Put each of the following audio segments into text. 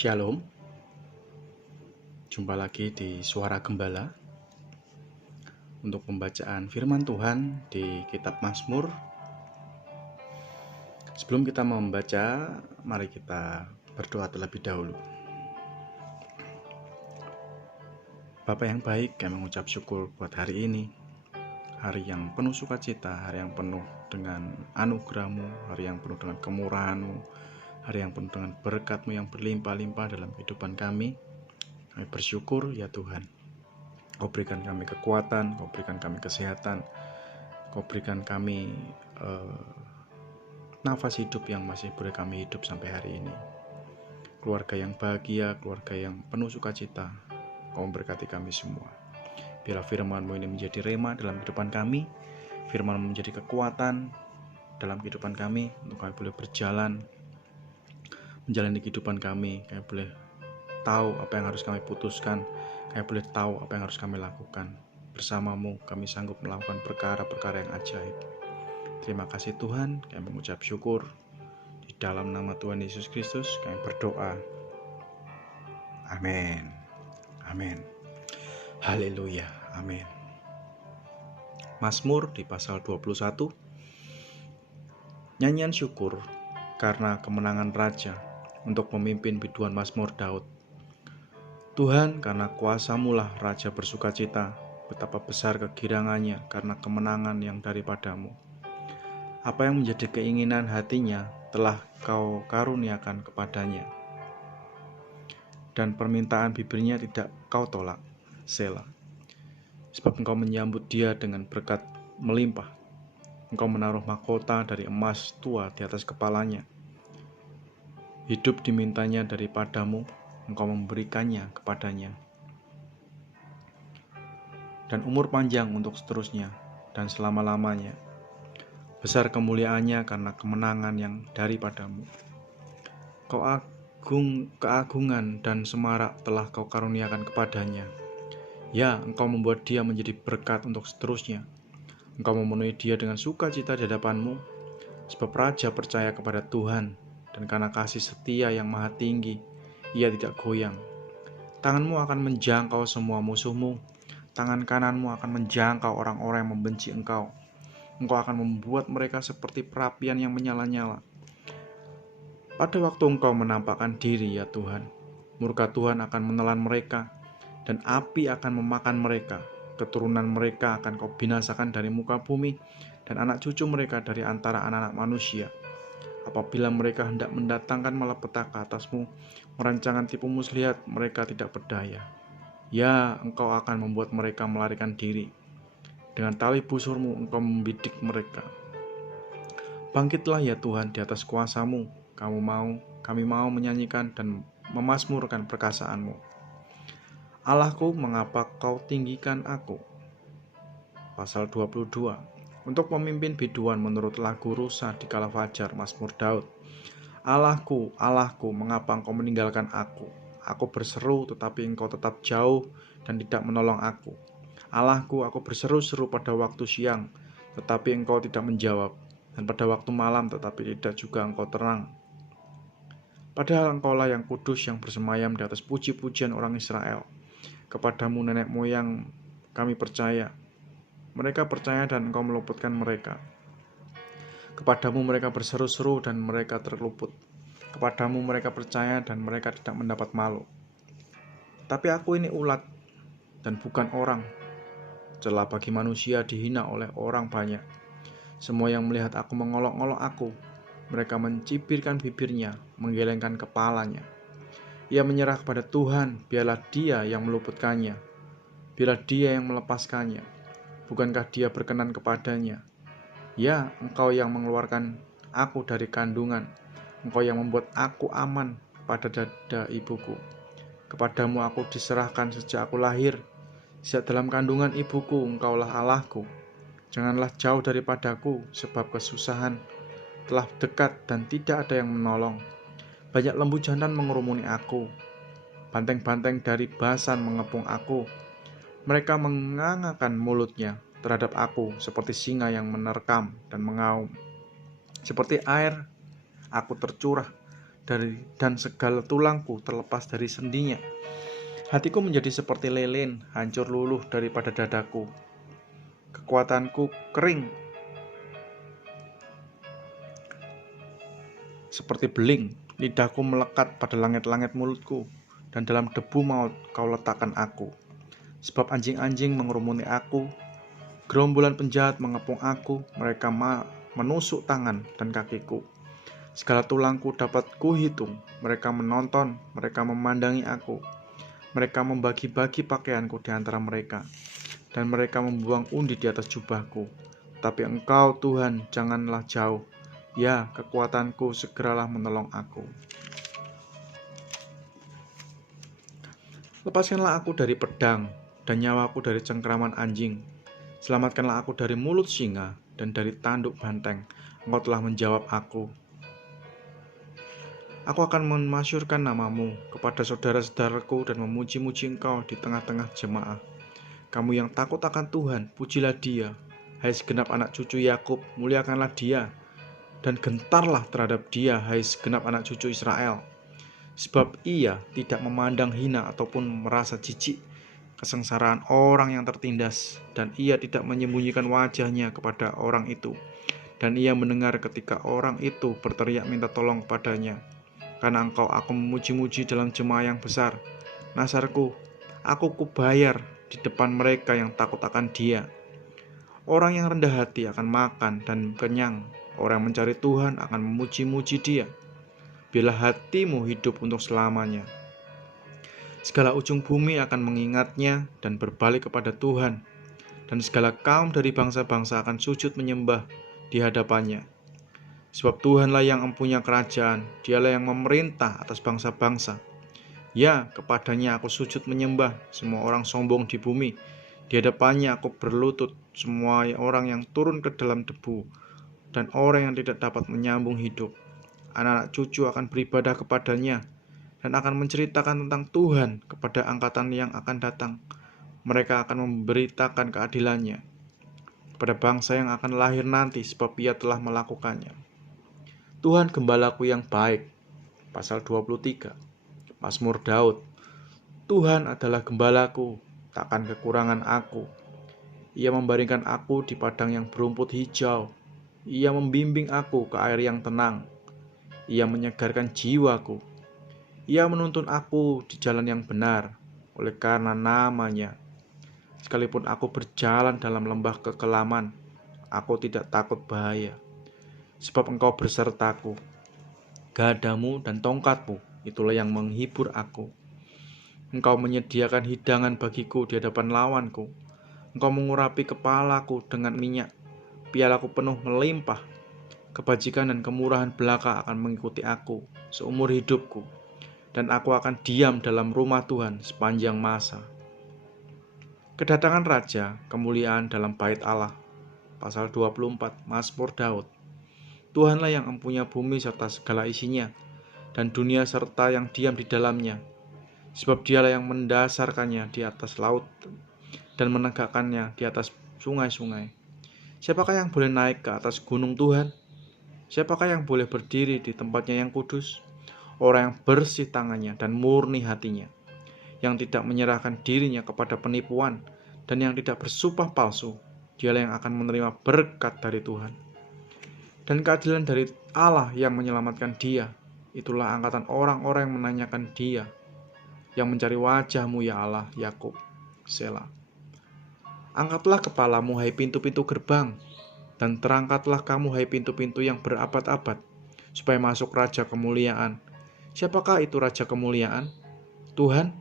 Shalom, jumpa lagi di Suara Gembala untuk pembacaan firman Tuhan di kitab Mazmur. Sebelum kita membaca, mari kita berdoa terlebih dahulu. Bapa yang baik, kami mengucap syukur buat hari ini, hari yang penuh sukacita, hari yang penuh dengan anugerah-Mu, hari yang penuh dengan kemurahan-Mu, hari yang penuh dengan berkat-Mu yang berlimpah-limpah dalam kehidupan kami. Kami bersyukur ya Tuhan, Kau berikan kami kekuatan, Kau berikan kami kesehatan, Kau berikan kami nafas hidup yang masih boleh kami hidup sampai hari ini. Keluarga yang bahagia, keluarga yang penuh sukacita, Kau memberkati kami semua. Biarlah firman-Mu ini menjadi rema dalam kehidupan kami, firman-Mu menjadi kekuatan dalam kehidupan kami, untuk kami boleh berjalan, menjalani kehidupan kami boleh tahu apa yang harus kami putuskan, kami boleh tahu apa yang harus kami lakukan. Bersama-Mu kami sanggup melakukan perkara-perkara yang ajaib. Terima kasih Tuhan, kami mengucap syukur. Di dalam nama Tuhan Yesus Kristus kami berdoa. Amin. Amin. Haleluya. Amin. Mazmur di pasal 21. Nyanyian syukur karena kemenangan Raja untuk pemimpin biduan Mazmur Daud. Tuhan, karena kuasa-Mu lah Raja bersukacita, betapa besar kegirangannya karena kemenangan yang daripada-Mu. Apa yang menjadi keinginan hatinya telah Kau karuniakan kepadanya, dan permintaan bibirnya tidak Kau tolak. Selah. Sebab Engkau menyambut dia dengan berkat melimpah. Engkau menaruh mahkota dari emas tua di atas kepalanya. Hidup dimintanya daripada-Mu, Engkau memberikannya kepadanya. Dan umur panjang untuk seterusnya dan selama-lamanya. Besar kemuliaannya karena kemenangan yang daripada-Mu. Keagungan dan semarak telah Kau karuniakan kepadanya. Ya, Engkau membuat dia menjadi berkat untuk seterusnya. Engkau memenuhi dia dengan sukacita di hadapan-Mu, sebab Raja percaya kepada Tuhan, dan karena kasih setia yang maha tinggi, ia tidak goyang. Tangan-Mu akan menjangkau semua musuh-Mu, tangan kanan-Mu akan menjangkau orang-orang yang membenci Engkau. Engkau akan membuat mereka seperti perapian yang menyala-nyala. Pada waktu Engkau menampakkan diri ya Tuhan, murka Tuhan akan menelan mereka, dan api akan memakan mereka. Keturunan mereka akan Kau binasakan dari muka bumi, dan anak cucu mereka dari antara anak-anak manusia. Apabila mereka hendak mendatangkan malapetaka atas-Mu, merancangkan tipu muslihat, mereka tidak berdaya. Ya, Engkau akan membuat mereka melarikan diri. Dengan tali busur-Mu Engkau membidik mereka. Bangkitlah ya Tuhan di atas kuasa-Mu. Kami mau menyanyikan dan memazmurkan perkasaan-Mu. Allahku, mengapa Kau tinggikan aku? Pasal 22. Untuk pemimpin biduan menurut lagu rusa di kala fajar, Mazmur Daud. Allahku, Allahku, mengapa Engkau meninggalkan aku? Aku berseru tetapi Engkau tetap jauh dan tidak menolong aku. Allahku, aku berseru-seru pada waktu siang, tetapi Engkau tidak menjawab, dan pada waktu malam tetapi tidak juga Engkau terang. Padahal Engkaulah yang kudus yang bersemayam di atas puji-pujian orang Israel. Kepadamu nenek moyang kami percaya. Mereka percaya dan Engkau meluputkan mereka. Kepadamu mereka berseru-seru dan mereka terluput. Kepadamu mereka percaya dan mereka tidak mendapat malu. Tapi aku ini ulat dan bukan orang. Celah bagi manusia dihina oleh orang banyak. Semua yang melihat aku mengolok-olok aku. Mereka mencibirkan bibirnya, menggelengkan kepalanya. Ia menyerah kepada Tuhan, biarlah Dia yang meluputkannya. Biarlah Dia yang melepaskannya. Bukankah Dia berkenan kepadanya? Ya, Engkau yang mengeluarkan aku dari kandungan. Engkau yang membuat aku aman pada dada ibuku. Kepadamu aku diserahkan sejak aku lahir. Sejak dalam kandungan ibuku, Engkaulah Allahku. Janganlah jauh daripadaku, sebab kesusahan telah dekat dan tidak ada yang menolong. Banyak lembu jantan mengerumuni aku. Banteng-banteng dari Basan mengepung aku. Mereka mengangakan mulutnya terhadap aku seperti singa yang menerkam dan mengaum. Seperti air, aku tercurah dan segala tulangku terlepas dari sendinya. Hatiku menjadi seperti lilin, hancur luluh daripada dadaku. Kekuatanku kering seperti beling, lidahku melekat pada langit-langit mulutku, dan dalam debu maut kau letakkan aku. Sebab anjing-anjing mengerumuni aku, gerombolan penjahat mengepung aku, mereka menusuk tangan dan kakiku. Segala tulangku dapat kuhitung, mereka menonton, mereka memandangi aku. Mereka membagi-bagi pakaianku di antara mereka, dan mereka membuang undi di atas jubahku. Tapi Engkau, Tuhan, janganlah jauh. Ya, kekuatanku, segeralah menolong aku. Lepaskanlah aku dari pedang, dan nyawaku dari cengkraman anjing. Selamatkanlah aku dari mulut singa, dan dari tanduk banteng. Engkau telah menjawab aku. Aku akan memasyurkan namamu kepada saudara-saudaraku dan memuji-muji Engkau di tengah-tengah jemaah. Kamu yang takut akan Tuhan, pujilah Dia. Hai segenap anak cucu Yakub, muliakanlah Dia. Dan gentarlah terhadap Dia, hai segenap anak cucu Israel. Sebab Ia tidak memandang hina ataupun merasa jijik kesengsaraan orang yang tertindas, dan Ia tidak menyembunyikan wajahnya kepada orang itu. Dan Ia mendengar ketika orang itu berteriak minta tolong kepadanya. Karena Engkau aku memuji-muji dalam jemaah yang besar. Nasarku, aku kubayar di depan mereka yang takut akan Dia. Orang yang rendah hati akan makan dan kenyang. Orang yang mencari Tuhan akan memuji-muji Dia. Bila hatimu hidup untuk selamanya. Segala ujung bumi akan mengingatnya dan berbalik kepada Tuhan. Dan segala kaum dari bangsa-bangsa akan sujud menyembah di hadapannya. Sebab Tuhanlah yang mempunyai kerajaan, Dialah yang memerintah atas bangsa-bangsa. Ya, kepadanya aku sujud menyembah, semua orang sombong di bumi. Di hadapannya aku berlutut, semua orang yang turun ke dalam debu, dan orang yang tidak dapat menyambung hidup. Anak-anak cucu akan beribadah kepadanya, dan akan menceritakan tentang Tuhan kepada angkatan yang akan datang. Mereka akan memberitakan keadilannya kepada bangsa yang akan lahir nanti, sebab Ia telah melakukannya. Tuhan gembalaku yang baik. Pasal 23. Mazmur Daud. Tuhan adalah gembalaku, takkan kekurangan aku. Ia membaringkan aku di padang yang berumput hijau. Ia membimbing aku ke air yang tenang. Ia menyegarkan jiwaku. Ia menuntun aku di jalan yang benar, oleh karena namanya. Sekalipun aku berjalan dalam lembah kekelaman, aku tidak takut bahaya. Sebab Engkau bersertaku. Gadamu dan tongkatmu, itulah yang menghibur aku. Engkau menyediakan hidangan bagiku di hadapan lawanku. Engkau mengurapi kepalaku dengan minyak. Pialaku penuh melimpah. Kebajikan dan kemurahan belaka akan mengikuti aku seumur hidupku. Dan aku akan diam dalam rumah Tuhan sepanjang masa. Kedatangan Raja, kemuliaan dalam bait Allah. Pasal 24, Mazmur Daud. Tuhanlah yang mempunyai bumi serta segala isinya, dan dunia serta yang diam di dalamnya. Sebab Dialah yang mendasarkannya di atas laut, dan menegakkannya di atas sungai-sungai. Siapakah yang boleh naik ke atas gunung Tuhan? Siapakah yang boleh berdiri di tempatnya yang kudus? Orang yang bersih tangannya dan murni hatinya, yang tidak menyerahkan dirinya kepada penipuan, dan yang tidak bersumpah palsu. Dialah yang akan menerima berkat dari Tuhan. Dan keadilan dari Allah yang menyelamatkan dia. Itulah angkatan orang-orang yang menanyakan Dia, yang mencari wajah-Mu ya Allah, Yakub. Selah. Angkatlah kepalamu hai pintu-pintu gerbang, dan terangkatlah kamu hai pintu-pintu yang berabad-abad, supaya masuk Raja kemuliaan. Siapakah itu Raja kemuliaan? Tuhan,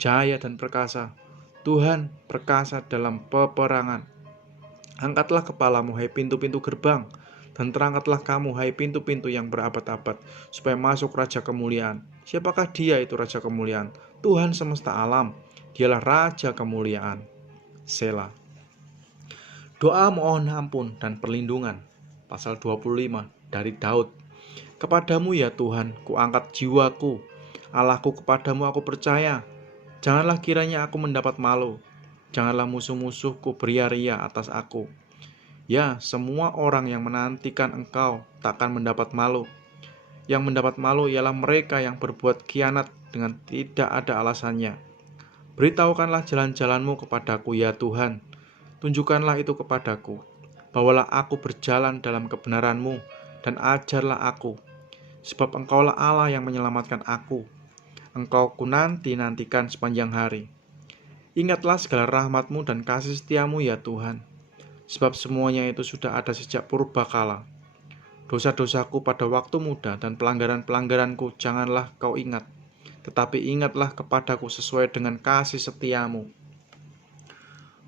jaya dan perkasa. Tuhan, perkasa dalam peperangan. Angkatlah kepalamu hai pintu-pintu gerbang, dan terangkatlah kamu hai pintu-pintu yang berabad-abad, supaya masuk Raja kemuliaan. Siapakah Dia itu Raja kemuliaan? Tuhan semesta alam. Dialah Raja kemuliaan. Selah. Doa mohon ampun dan perlindungan. Pasal 25 dari Daud. Kepadamu ya Tuhan, kuangkat jiwaku. Allahku, kepadamu aku percaya. Janganlah kiranya aku mendapat malu. Janganlah musuh-musuhku beria-ria atas aku. Ya, semua orang yang menantikan Engkau takkan mendapat malu. Yang mendapat malu ialah mereka yang berbuat khianat dengan tidak ada alasannya. Beritahukanlah jalan-jalanmu kepadaku ya Tuhan. Tunjukkanlah itu kepadaku. Bawalah aku berjalan dalam kebenaran-Mu dan ajarlah aku. Sebab Engkaulah Allah yang menyelamatkan aku. Engkau ku nanti-nantikan sepanjang hari. Ingatlah segala rahmat-Mu dan kasih setia-Mu ya Tuhan. Sebab semuanya itu sudah ada sejak purbakala. Dosa-dosaku pada waktu muda dan pelanggaran-pelanggaranku janganlah kau ingat. Tetapi ingatlah kepadaku sesuai dengan kasih setia-Mu.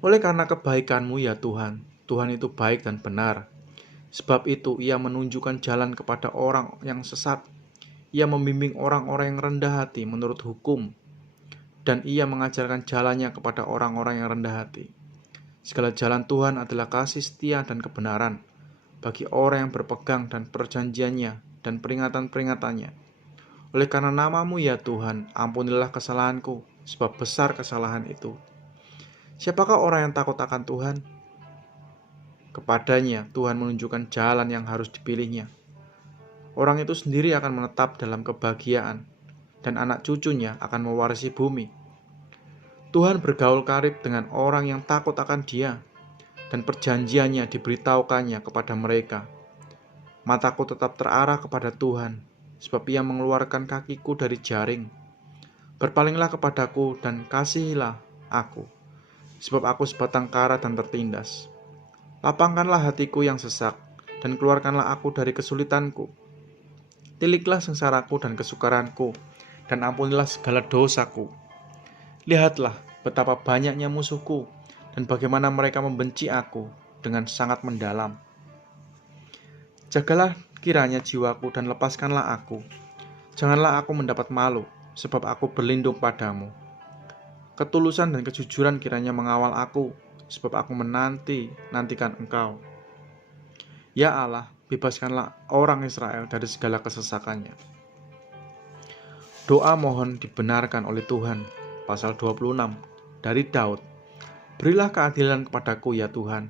Oleh karena kebaikan-Mu ya Tuhan, Tuhan itu baik dan benar. Sebab itu ia menunjukkan jalan kepada orang yang sesat. Ia membimbing orang-orang yang rendah hati menurut hukum. Dan ia mengajarkan jalannya kepada orang-orang yang rendah hati. Segala jalan Tuhan adalah kasih setia dan kebenaran bagi orang yang berpegang dan perjanjiannya dan peringatan-peringatannya. Oleh karena nama-Mu ya Tuhan, ampunilah kesalahanku, sebab besar kesalahan itu. Siapakah orang yang takut akan Tuhan? Kepadanya Tuhan menunjukkan jalan yang harus dipilihnya. Orang itu sendiri akan menetap dalam kebahagiaan, dan anak cucunya akan mewarisi bumi. Tuhan bergaul karib dengan orang yang takut akan Dia, dan perjanjiannya diberitahukannya kepada mereka. Mataku tetap terarah kepada Tuhan, sebab Ia mengeluarkan kakiku dari jaring. Berpalinglah kepadaku dan kasihilah aku, sebab aku sebatang kara dan tertindas. Lapangkanlah hatiku yang sesak, dan keluarkanlah aku dari kesulitanku. Tiliklah sengsaraku dan kesukaranku, dan ampunilah segala dosaku. Lihatlah betapa banyaknya musuhku, dan bagaimana mereka membenci aku dengan sangat mendalam. Jagalah kiranya jiwaku dan lepaskanlah aku. Janganlah aku mendapat malu, sebab aku berlindung padamu. Ketulusan dan kejujuran kiranya mengawal aku, sebab aku nantikan Engkau. Ya Allah, bebaskanlah orang Israel dari segala kesesakannya. Doa mohon dibenarkan oleh Tuhan. Pasal 26 dari Daud. Berilah keadilan kepadaku ya Tuhan,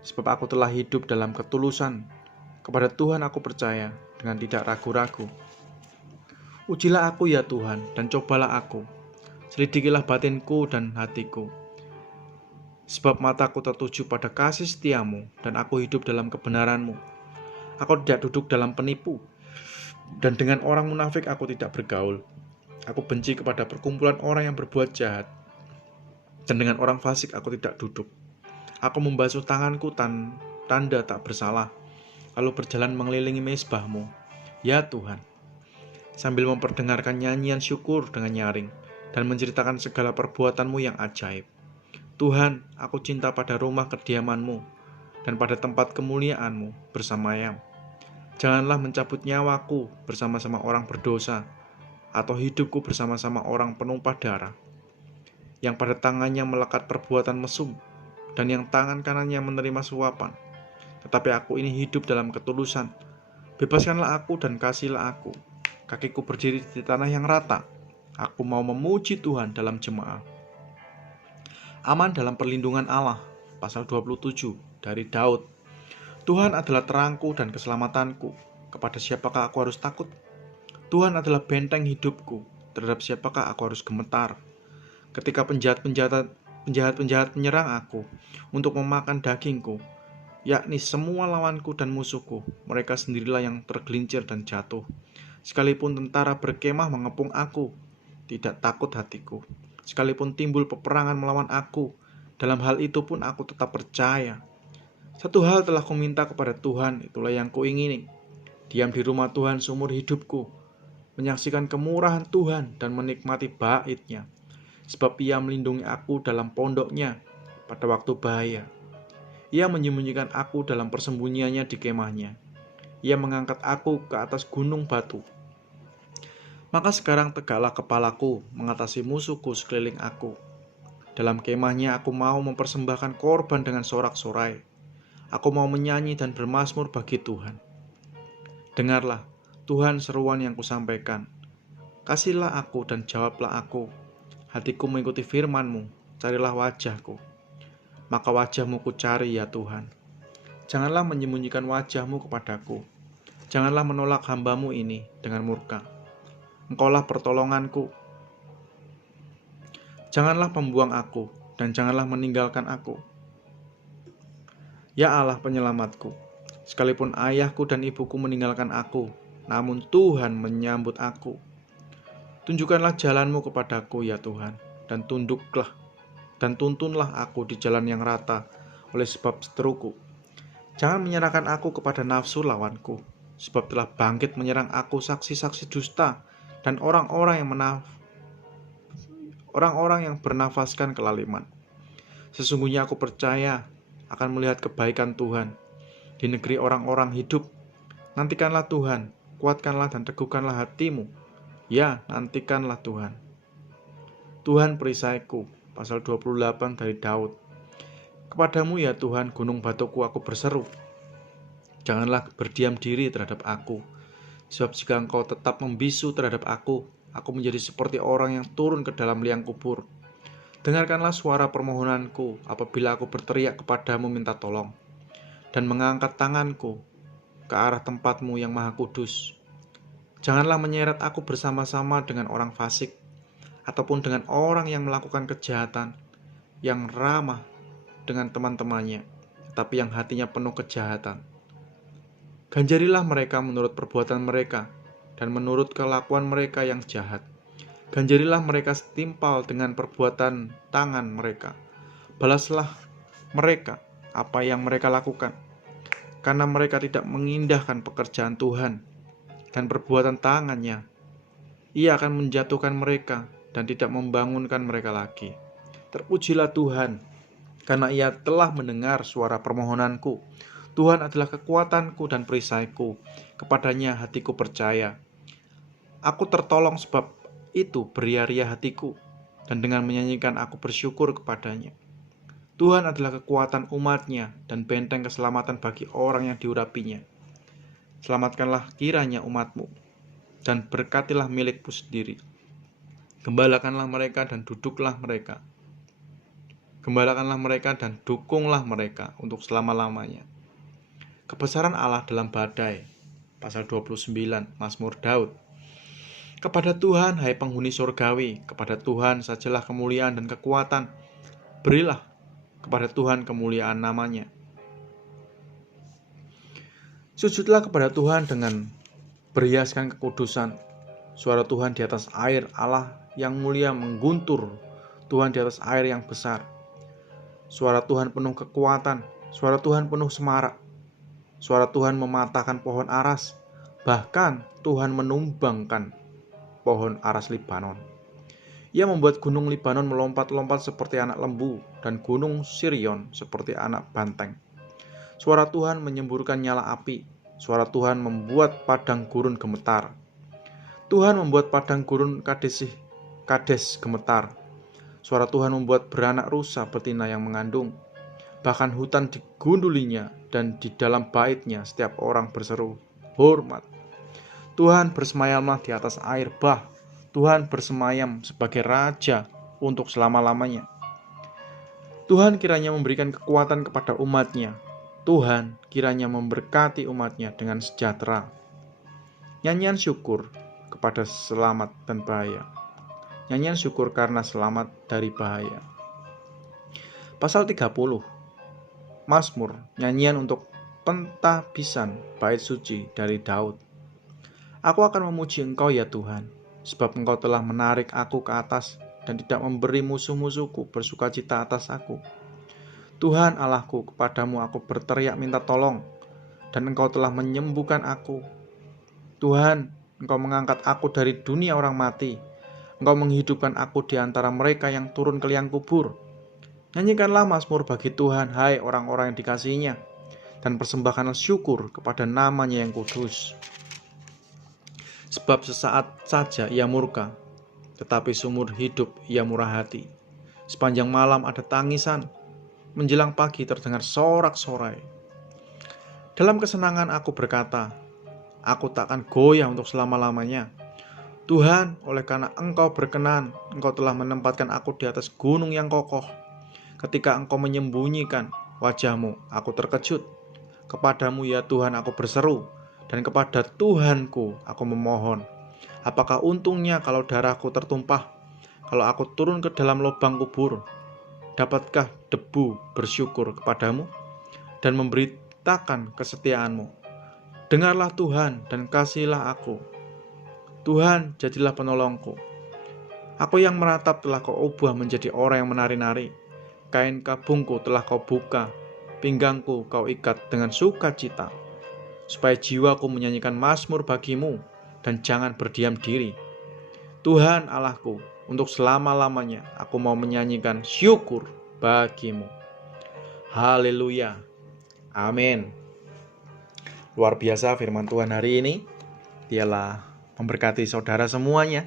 sebab aku telah hidup dalam ketulusan. Kepada Tuhan aku percaya dengan tidak ragu-ragu. Ujilah aku ya Tuhan, dan cobalah aku. Selidikilah batinku dan hatiku. Sebab mataku tertuju pada kasih setia-Mu, dan aku hidup dalam kebenaran-Mu. Aku tidak duduk dalam penipu, dan dengan orang munafik aku tidak bergaul. Aku benci kepada perkumpulan orang yang berbuat jahat, dan dengan orang fasik aku tidak duduk. Aku membasuh tanganku tanda tak bersalah, lalu berjalan mengelilingi mezbah-Mu, ya Tuhan, sambil memperdengarkan nyanyian syukur dengan nyaring, dan menceritakan segala perbuatan-Mu yang ajaib. Tuhan, aku cinta pada rumah kediaman-Mu, dan pada tempat kemuliaan-Mu bersamayam. Janganlah mencabut nyawaku bersama-sama orang berdosa, atau hidupku bersama-sama orang penumpah darah, yang pada tangannya melekat perbuatan mesum, dan yang tangan kanannya menerima suapan. Tetapi aku ini hidup dalam ketulusan. Bebaskanlah aku dan kasihilah aku. Kakiku berdiri di tanah yang rata. Aku mau memuji Tuhan dalam jemaah. Aman dalam perlindungan Allah. Pasal 27 dari Daud. Tuhan adalah terangku dan keselamatanku. Kepada siapakah aku harus takut? Tuhan adalah benteng hidupku. Terhadap siapakah aku harus gemetar? Ketika penjahat-penjahat menyerang aku untuk memakan dagingku, yakni semua lawanku dan musuhku, mereka sendirilah yang tergelincir dan jatuh. Sekalipun tentara berkemah mengepung aku, tidak takut hatiku. Sekalipun timbul peperangan melawan aku, dalam hal itu pun aku tetap percaya. Satu hal telah kuminta kepada Tuhan, itulah yang kuingini, diam di rumah Tuhan seumur hidupku, menyaksikan kemurahan Tuhan dan menikmati bait-Nya, sebab Ia melindungi aku dalam pondok-Nya pada waktu bahaya. Ia menyembunyikan aku dalam persembunyiannya di kemahnya. Ia mengangkat aku ke atas gunung batu. Maka sekarang tegaklah kepalaku mengatasi musuhku sekeliling aku. Dalam kemahnya aku mau mempersembahkan korban dengan sorak-sorai. Aku mau menyanyi dan bermazmur bagi Tuhan. Dengarlah, Tuhan, seruan yang kusampaikan. Kasihlah aku dan jawablah aku. Hatiku mengikuti firman-Mu, carilah wajah-Ku. Maka wajah-Mu ku cari ya Tuhan. Janganlah menyembunyikan wajah-Mu kepadaku. Janganlah menolak hamba-Mu ini dengan murka. Engkaulah pertolonganku. Janganlah membuang aku, dan janganlah meninggalkan aku. Ya Allah penyelamatku, sekalipun ayahku dan ibuku meninggalkan aku, namun Tuhan menyambut aku. Tunjukkanlah jalan-Mu kepadaku ya Tuhan, dan tuntunlah aku di jalan yang rata oleh sebab seteruku. Jangan menyerahkan aku kepada nafsu lawanku, sebab telah bangkit menyerang aku saksi-saksi dusta dan orang-orang yang bernafaskan kelaliman. Sesungguhnya aku percaya akan melihat kebaikan Tuhan di negeri orang-orang hidup. Nantikanlah Tuhan, kuatkanlah dan teguhkanlah hatimu. Ya, nantikanlah Tuhan. Tuhan perisaiku, pasal 28 dari Daud. Kepadamu ya Tuhan, gunung batuku, aku berseru. Janganlah berdiam diri terhadap aku, sebab jika Engkau tetap membisu terhadap aku menjadi seperti orang yang turun ke dalam liang kubur. Dengarkanlah suara permohonanku apabila aku berteriak kepadamu minta tolong, dan mengangkat tanganku ke arah tempat-Mu yang maha kudus. Janganlah menyeret aku bersama-sama dengan orang fasik, ataupun dengan orang yang melakukan kejahatan, yang ramah dengan teman-temannya, tapi yang hatinya penuh kejahatan. Ganjarilah mereka menurut perbuatan mereka, dan menurut kelakuan mereka yang jahat. Ganjarilah mereka setimpal dengan perbuatan tangan mereka. Balaslah mereka apa yang mereka lakukan, karena mereka tidak mengindahkan pekerjaan Tuhan dan perbuatan tangannya. Ia akan menjatuhkan mereka dan tidak membangunkan mereka lagi. Terpujilah Tuhan, karena Ia telah mendengar suara permohonanku. Tuhan adalah kekuatanku dan perisaiku, kepadanya hatiku percaya. Aku tertolong, sebab itu beria-ria hatiku, dan dengan menyanyikan aku bersyukur kepadanya. Tuhan adalah kekuatan umat-Nya dan benteng keselamatan bagi orang yang diurapinya. Selamatkanlah kiranya umat-Mu, dan berkatilah milik-Mu sendiri. Gembalakanlah mereka dan duduklah mereka. Gembalakanlah mereka dan dukunglah mereka untuk selama-lamanya. Kebesaran Allah dalam badai, pasal 29, Mazmur Daud. Kepada Tuhan, hai penghuni surgawi, kepada Tuhan sajalah kemuliaan dan kekuatan. Berilah kepada Tuhan kemuliaan namanya. Sujudlah kepada Tuhan dengan berhiaskan kekudusan. Suara Tuhan di atas air, Allah yang mulia mengguntur, Tuhan di atas air yang besar. Suara Tuhan penuh kekuatan, suara Tuhan penuh semarak. Suara Tuhan mematahkan pohon aras, bahkan Tuhan menumbangkan pohon aras Libanon. Ia membuat gunung Libanon melompat-lompat seperti anak lembu, dan gunung Sirion seperti anak banteng. Suara Tuhan menyemburkan nyala api, suara Tuhan membuat padang gurun gemetar. Tuhan membuat padang gurun Kades gemetar. Suara Tuhan membuat beranak rusa betina yang mengandung. Bahkan hutan digundulinya, dan di dalam baitnya setiap orang berseru, hormat. Tuhan bersemayamlah di atas air bah. Tuhan bersemayam sebagai Raja untuk selama-lamanya. Tuhan kiranya memberikan kekuatan kepada umat-Nya. Tuhan kiranya memberkati umat-Nya dengan sejahtera. Nyanyian syukur kepada selamat dan bahaya. Nyanyian syukur karena selamat dari bahaya. Pasal 30, Mazmur, nyanyian untuk pentahbisan bait suci dari Daud. Aku akan memuji Engkau ya Tuhan, sebab Engkau telah menarik aku ke atas dan tidak memberi musuh-musuhku bersukacita atas aku. Tuhan Allahku, kepadamu aku berteriak minta tolong, dan Engkau telah menyembuhkan aku. Tuhan, Engkau mengangkat aku dari dunia orang mati. Engkau menghidupkan aku di antara mereka yang turun ke liang kubur. Nyanyikanlah mazmur bagi Tuhan, hai orang-orang yang dikasihinya, dan persembahkanlah syukur kepada namanya yang kudus. Sebab sesaat saja ia murka, tetapi seumur hidup ia murah hati. Sepanjang malam ada tangisan, menjelang pagi terdengar sorak-sorai. Dalam kesenangan aku berkata, aku takkan goyah untuk selama-lamanya. Tuhan, oleh karena Engkau berkenan, Engkau telah menempatkan aku di atas gunung yang kokoh. Ketika Engkau menyembunyikan wajah-Mu, aku terkejut. Kepadamu ya Tuhan aku berseru, Dan kepada Tuhanku aku memohon, apakah untungnya kalau darahku tertumpah, kalau aku turun ke dalam lubang kubur? Dapatkah debu bersyukur kepadamu dan memberitakan kesetiaanmu? Dengarlah Tuhan dan kasihilah aku. Tuhan, jadilah penolongku. Aku yang meratap telah kau ubah menjadi orang yang menari-nari. Kain kabungku telah kau buka, pinggangku kau ikat dengan sukacita, supaya jiwaku menyanyikan mazmur bagimu dan jangan berdiam diri. Tuhan Allahku, untuk selama-lamanya aku mau menyanyikan syukur bagimu. Haleluya. Amin. Luar biasa firman Tuhan hari ini. Dialah memberkati saudara semuanya,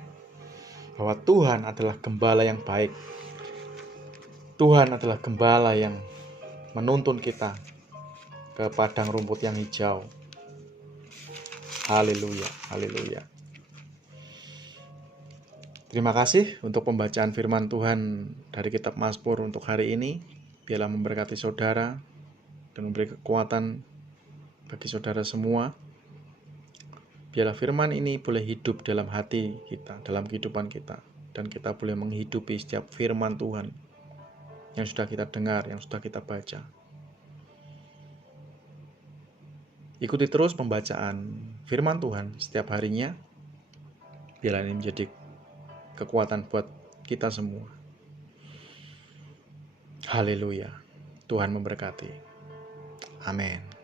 bahwa Tuhan adalah gembala yang baik. Tuhan adalah gembala yang menuntun kita ke padang rumput yang hijau. Haleluya, haleluya. Terima kasih untuk pembacaan firman Tuhan dari kitab Mazmur untuk hari ini. Biarlah memberkati saudara dan memberi kekuatan bagi saudara semua. Biarlah firman ini boleh hidup dalam hati kita, dalam kehidupan kita, dan kita boleh menghidupi setiap firman Tuhan yang sudah kita dengar, yang sudah kita baca. Ikuti terus pembacaan firman Tuhan setiap harinya. Biarlah ini menjadi kekuatan buat kita semua. Haleluya. Tuhan memberkati. Amin.